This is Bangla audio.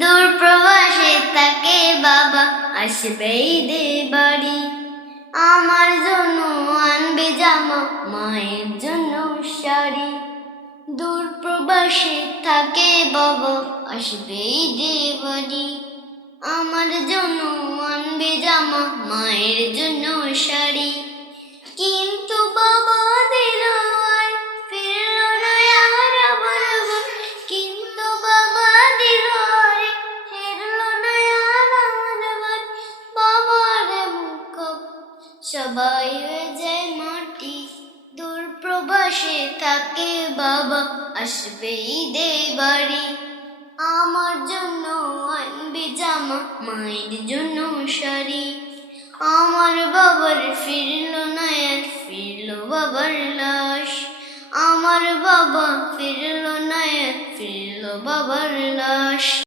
দূর প্রবাসে থাকে বাবা, আসবে ঈদে বাড়ি। আমার জন্য আনবে জামা, মায়ের জন্য শাড়ি। দূর প্রবাসে থাকে বাবা, আসবে ঈদে বাড়ি। আমার জন্য আনবে জামা, মায়ের জন্য শাড়ি। কিন্তু বাবা দিল আর ফিরল না আর আমার ঘর। কিন্তু বাবা দিল আর ফিরল না আর আমার ঘর। বাবার মুখ সবাই হয়ে যায় মাটি। দূর প্রবাসে থাকে বাবা, আসবে ঈদে বাড়ি। আমার জন্য আনবে জামা, মায়ের জন্য শাড়ি। আমার বাবার ফিরল না আর ফিরল বাবার লাশ। আমার বাবা ফিরল না আর ফিরল বাবার লাশ।